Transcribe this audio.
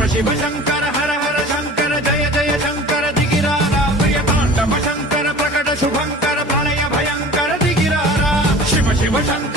शिव शिव शंकर हर हर शंकर जय जय शंकर दिगिरारा प्रिय तांडव शंकर प्रकट शुभंकर प्रलय भयंकर दिगिरारा शिव शिव शंकर